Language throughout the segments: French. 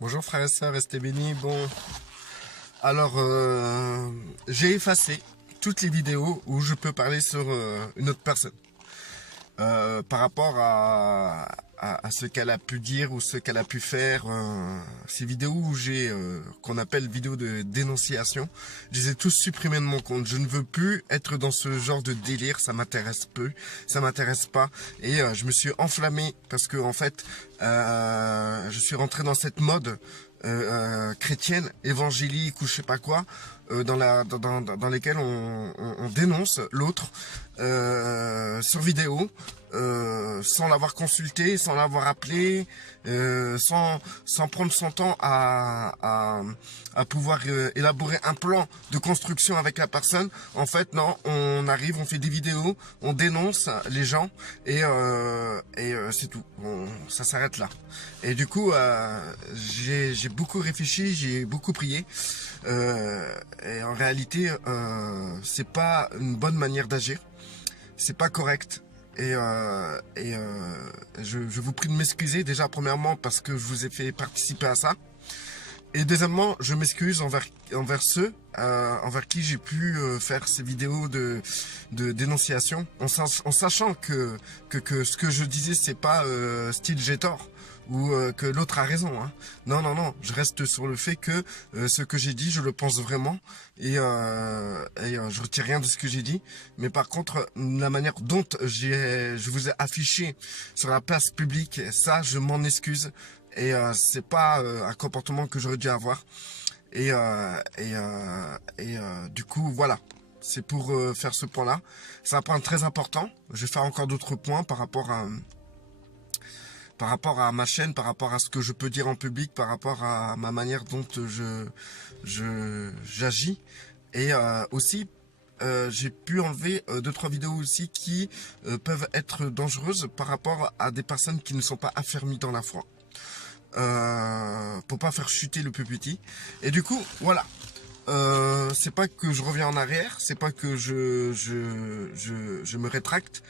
Bonjour frères et sœurs, restez bénis. Bon, alors j'ai effacé toutes les vidéos où je peux parler sur une autre personne par rapport à ce qu'elle a pu dire ou ce qu'elle a pu faire. Ces vidéos où j'ai qu'on appelle vidéos de dénonciation, je les ai tous supprimées de mon compte. Je ne veux plus être dans ce genre de délire, ça m'intéresse peu, ça m'intéresse pas. Et je me suis enflammé parce que en fait, je suis rentré dans cette mode chrétienne, évangélique ou je sais pas quoi, dans lesquelles on dénonce l'autre sur vidéo, sans l'avoir consulté, sans l'avoir appelé, sans prendre son temps à pouvoir élaborer un plan de construction avec la personne. En fait, non, on arrive, on fait des vidéos, on dénonce les gens et c'est tout. Ça s'arrête là. Et du coup, j'ai beaucoup réfléchi, j'ai beaucoup prié. Et en réalité, c'est pas une bonne manière d'agir. C'est pas correct. Je vous prie de m'excuser déjà premièrement parce que je vous ai fait participer à ça. Et deuxièmement, je m'excuse envers ceux envers qui j'ai pu faire ces vidéos de dénonciation en sachant que ce que je disais c'est pas style j'ai tort ou que l'autre a raison. Hein. Non, non, non, je reste sur le fait que ce que j'ai dit, je le pense vraiment je retire rien de ce que j'ai dit. Mais par contre, la manière dont je vous ai affiché sur la place publique, ça, je m'en excuse. Et c'est pas un comportement que j'aurais dû avoir. Du coup, voilà. C'est pour faire ce point-là. C'est un point très important. Je vais faire encore d'autres points par rapport à ma chaîne, par rapport à ce que je peux dire en public, par rapport à ma manière dont j'agis. Et aussi, j'ai pu enlever 2-3 vidéos aussi qui peuvent être dangereuses par rapport à des personnes qui ne sont pas affermies dans la foi. Pour pas faire chuter le plus petit. Et du coup, voilà. C'est pas que je reviens en arrière, c'est pas que je me rétracte,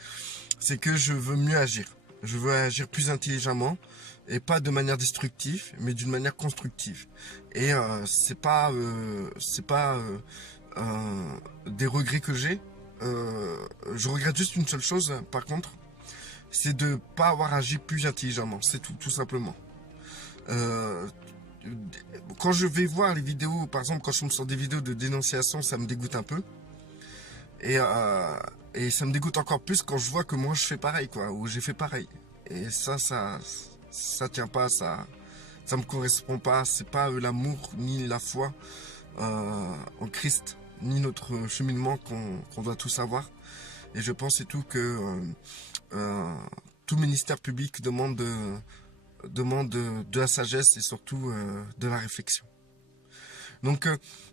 c'est que je veux mieux agir. Je veux agir plus intelligemment et pas de manière destructive, mais d'une manière constructive. Et c'est pas des regrets que j'ai. Je regrette juste une seule chose, par contre, c'est de pas avoir agi plus intelligemment. C'est tout simplement. Euh, Quand je vais voir les vidéos, par exemple, quand je tombe sur des vidéos de dénonciation, ça me dégoûte un peu. Et, euh, et ça me dégoûte encore plus quand je vois que moi je fais pareil, quoi, ou j'ai fait pareil. Et ça tient pas, ça me correspond pas. C'est pas l'amour ni la foi en Christ, ni notre cheminement qu'on doit tous avoir. Et je pense et tout que tout ministère public demande de la sagesse et surtout de la réflexion. Donc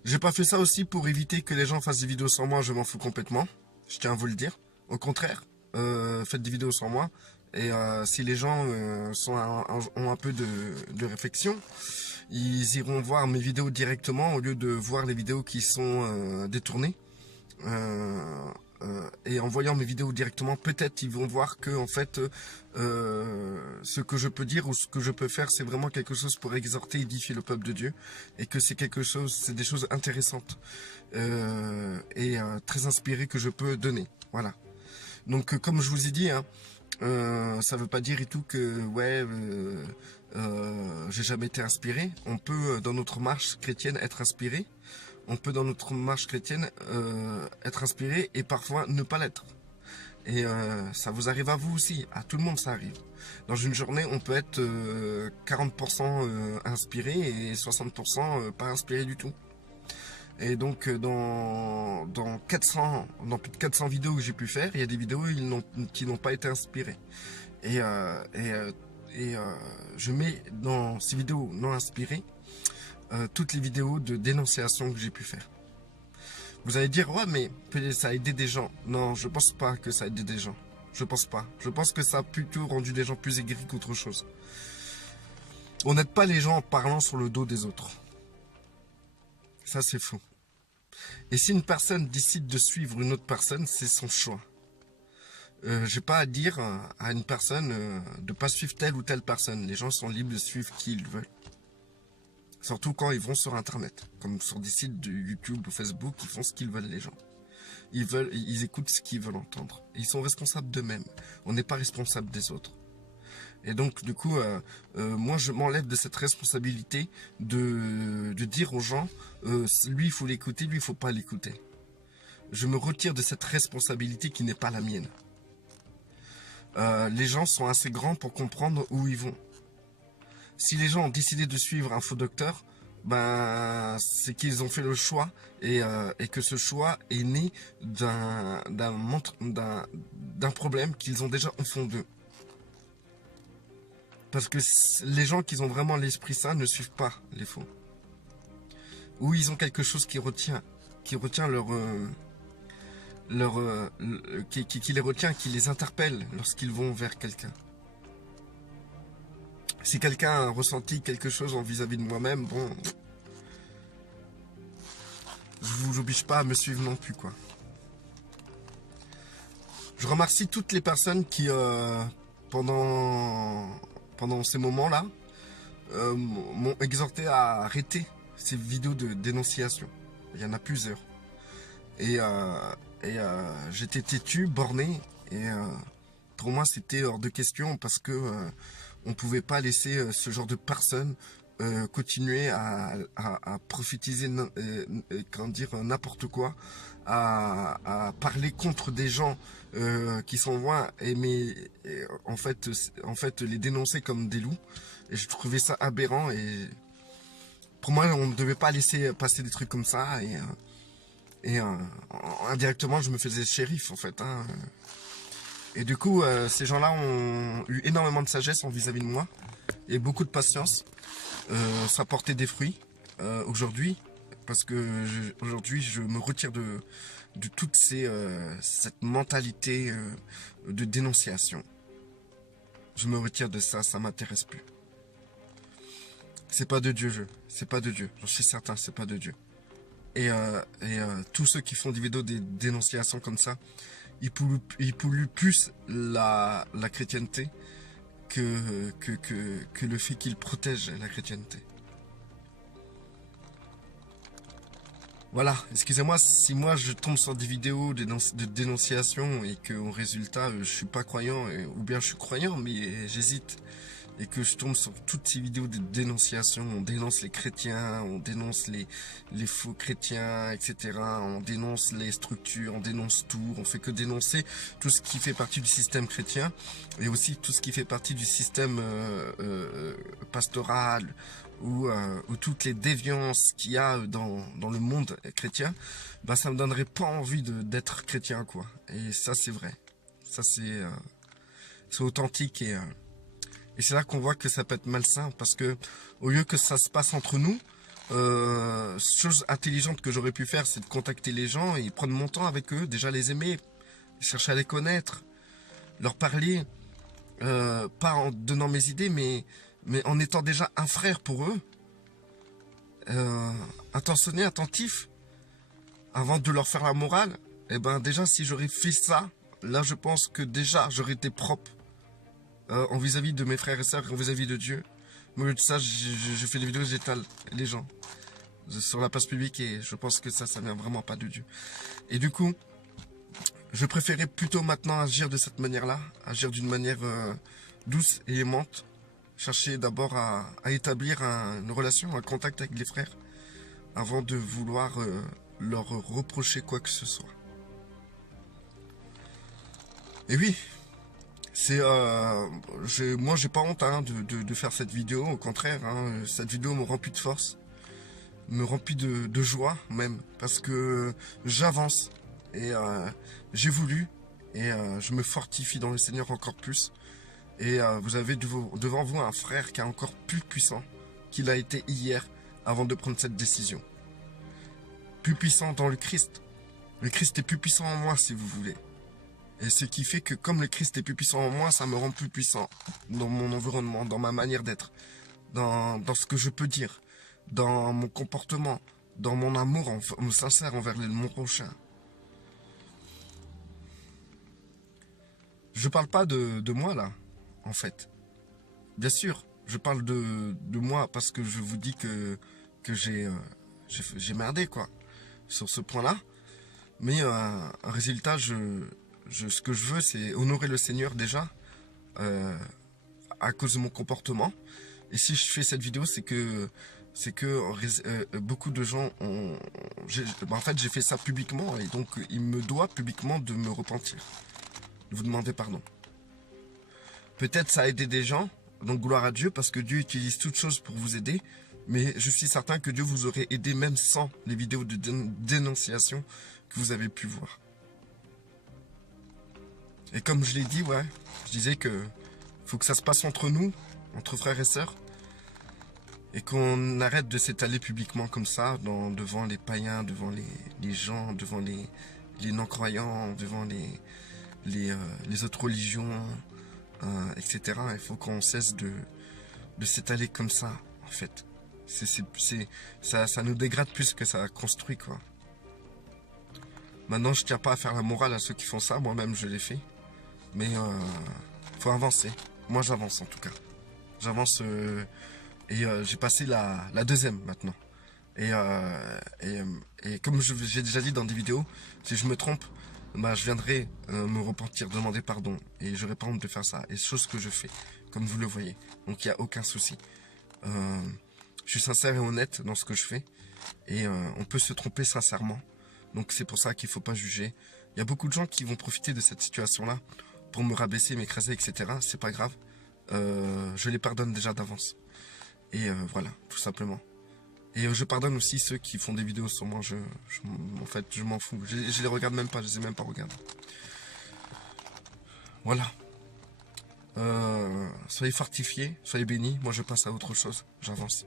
j'ai pas fait ça aussi pour éviter que les gens fassent des vidéos sans moi, je m'en fous complètement. Je tiens à vous le dire. Au contraire, faites des vidéos sans moi. Et si les gens ont un peu de réflexion, ils iront voir mes vidéos directement au lieu de voir les vidéos qui sont détournées. Et en voyant mes vidéos directement, peut-être ils vont voir que en fait, ce que je peux dire ou ce que je peux faire, c'est vraiment quelque chose pour exhorter, édifier le peuple de Dieu, et que c'est quelque chose, c'est des choses intéressantes très inspirées que je peux donner. Voilà. Donc, comme je vous ai dit, hein, ça veut pas dire et tout que ouais, j'ai jamais été inspiré. On peut dans notre marche chrétienne être inspiré. On peut dans notre marche chrétienne être inspiré et parfois ne pas l'être. Et ça vous arrive à vous aussi, à tout le monde ça arrive. Dans une journée, on peut être 40% inspiré et 60% pas inspiré du tout. Et donc dans plus de 400 vidéos que j'ai pu faire, il y a des vidéos qui n'ont pas été inspirées. Et, je mets dans ces vidéos non inspirées toutes les vidéos de dénonciation que j'ai pu faire. Vous allez dire, ouais, mais ça a aidé des gens. Non, je pense pas que ça a aidé des gens. Je pense pas. Je pense que ça a plutôt rendu des gens plus aigris qu'autre chose. On n'aide pas les gens en parlant sur le dos des autres. Ça, c'est faux. Et si une personne décide de suivre une autre personne, c'est son choix. J'ai pas à dire à une personne de pas suivre telle ou telle personne. Les gens sont libres de suivre qui ils veulent. Surtout quand ils vont sur Internet, comme sur des sites de YouTube ou Facebook, ils font ce qu'ils veulent les gens. Ils écoutent ce qu'ils veulent entendre. Ils sont responsables d'eux-mêmes. On n'est pas responsable des autres. Et donc, du coup, moi, je m'enlève de cette responsabilité de dire aux gens, lui, il faut l'écouter, lui, il faut pas l'écouter. Je me retire de cette responsabilité qui n'est pas la mienne. Les gens sont assez grands pour comprendre où ils vont. Si les gens ont décidé de suivre un faux docteur, ben, c'est qu'ils ont fait le choix et que ce choix est né d'un problème qu'ils ont déjà au fond d'eux. Parce que les gens qui ont vraiment l'esprit sain ne suivent pas les faux. Ou ils ont quelque chose qui retient qui les retient, qui les interpelle lorsqu'ils vont vers quelqu'un. Si quelqu'un a ressenti quelque chose vis-à-vis de moi-même, bon, je vous oblige pas à me suivre non plus, quoi. Je remercie toutes les personnes qui, pendant ces moments-là, m'ont exhorté à arrêter ces vidéos de dénonciation. Il y en a plusieurs. Et j'étais têtu, borné, et pour moi c'était hors de question parce que on pouvait pas laisser ce genre de personnes continuer à prophétiser comment dire n'importe quoi, à parler contre des gens qui sont loin en fait les dénoncer comme des loups. Et je trouvais ça aberrant et pour moi on ne devait pas laisser passer des trucs comme ça et indirectement je me faisais shérif en fait, hein. Et du coup ces gens-là ont eu énormément de sagesse vis-à-vis de moi et beaucoup de patience. Ça portait des fruits aujourd'hui parce que aujourd'hui je me retire de toute cette mentalité de dénonciation. Je me retire de ça, ça m'intéresse plus. C'est pas de Dieu, c'est pas de Dieu, j'en suis certain, c'est pas de Dieu. Et tous ceux qui font des vidéos de dénonciation comme ça, ils polluent plus la chrétienté que le fait qu'ils protègent la chrétienté. Voilà, excusez-moi si moi je tombe sur des vidéos de dénonciation et qu'au résultat je suis pas croyant, ou bien je suis croyant mais j'hésite, et que je tombe sur toutes ces vidéos de dénonciation, on dénonce les chrétiens, on dénonce les faux chrétiens, etc. On dénonce les structures, on dénonce tout, on fait que dénoncer tout ce qui fait partie du système chrétien, et aussi tout ce qui fait partie du système pastoral, ou toutes les déviances qu'il y a dans le monde chrétien, bah ça me donnerait pas envie d'être chrétien, quoi. Et ça c'est vrai, ça c'est authentique, et c'est là qu'on voit que ça peut être malsain, parce que au lieu que ça se passe entre nous, chose intelligente que j'aurais pu faire, c'est de contacter les gens et prendre mon temps avec eux, déjà les aimer, chercher à les connaître, leur parler, pas en donnant mes idées, mais en étant déjà un frère pour eux, attentionné, attentif, avant de leur faire la morale. Et ben déjà, si j'aurais fait ça, là je pense que déjà j'aurais été propre en vis-à-vis de mes frères et sœurs, en vis-à-vis de Dieu. Mais au lieu de ça, je fais des vidéos, j'étale les gens sur la place publique, et je pense que ça vient vraiment pas de Dieu. Et du coup, je préférais plutôt maintenant agir de cette manière-là, agir d'une manière douce et aimante, chercher d'abord à établir une relation, un contact avec les frères, avant de vouloir leur reprocher quoi que ce soit. Et oui, moi j'ai pas honte, hein, de faire cette vidéo, au contraire, hein, cette vidéo me remplit de force, me remplit de joie même, parce que j'avance, et j'ai voulu, et je me fortifie dans le Seigneur encore plus. Et vous avez devant vous un frère qui est encore plus puissant qu'il a été hier avant de prendre cette décision. Plus puissant dans le Christ. Le Christ est plus puissant en moi, si vous voulez. Et ce qui fait que comme le Christ est plus puissant en moi, ça me rend plus puissant dans mon environnement, dans ma manière d'être, dans ce que je peux dire, dans mon comportement, dans mon amour sincère envers mon prochain. Je parle pas de moi là, en fait. Bien sûr, Je parle de moi parce que je vous dis que j'ai merdé, quoi, sur ce point-là. Mais un résultat, ce que je veux, c'est honorer le Seigneur déjà, à cause de mon comportement. Et si je fais cette vidéo, c'est que beaucoup de gens ont... en fait, j'ai fait ça publiquement, et donc il me doit publiquement de me repentir, de vous demander pardon. Peut-être ça a aidé des gens, donc gloire à Dieu, parce que Dieu utilise toutes choses pour vous aider. Mais je suis certain que Dieu vous aurait aidé même sans les vidéos de dénonciation que vous avez pu voir. Et comme je l'ai dit, ouais, je disais que faut que ça se passe entre nous, entre frères et sœurs, et qu'on arrête de s'étaler publiquement comme ça, devant les païens, devant les gens, devant les non-croyants, devant les autres religions, etc. Il faut qu'on cesse de s'étaler comme ça, en fait. Ça nous dégrade plus que ça construit, quoi. Maintenant, je tiens pas à faire la morale à ceux qui font ça, moi-même je l'ai fait. Mais faut avancer. Moi j'avance en tout cas. J'avance et j'ai passé la deuxième maintenant. Et comme j'ai déjà dit dans des vidéos, si je me trompe, bah, je viendrai me repentir, demander pardon. Et j'aurai pas honte de faire ça. Et chose que je fais, comme vous le voyez. Donc il n'y a aucun souci. Je suis sincère et honnête dans ce que je fais. Et on peut se tromper sincèrement. Donc c'est pour ça qu'il ne faut pas juger. Il y a beaucoup de gens qui vont profiter de cette situation-là pour me rabaisser, m'écraser, etc. C'est pas grave. Je les pardonne déjà d'avance. Et voilà, tout simplement. Et je pardonne aussi ceux qui font des vidéos sur moi. En fait, je m'en fous. Je les regarde même pas, je les ai même pas regardés. Voilà. Soyez fortifiés, soyez bénis. Moi, je passe à autre chose. J'avance.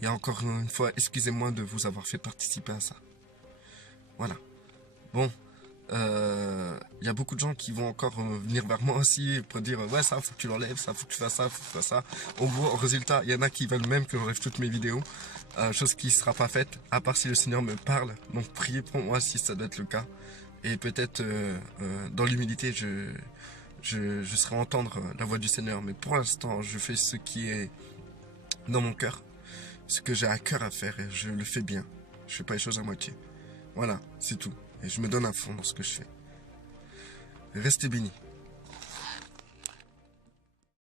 Et encore une fois, excusez-moi de vous avoir fait participer à ça. Voilà. Bon. Il y a beaucoup de gens qui vont encore venir vers moi aussi pour dire ouais, ça faut que tu l'enlèves, ça faut que tu fasses ça, faut que tu fasses ça. En gros, au résultat, il y en a qui veulent même que j'enlève toutes mes vidéos, chose qui ne sera pas faite à part si le Seigneur me parle. Donc priez pour moi si ça doit être le cas, et peut-être dans l'humilité je serai entendre la voix du Seigneur. Mais pour l'instant, je fais ce qui est dans mon cœur, ce que j'ai à cœur à faire, et je le fais bien. Je fais pas les choses à moitié. Voilà, c'est tout. Et je me donne à fond dans ce que je fais. Restez bénis.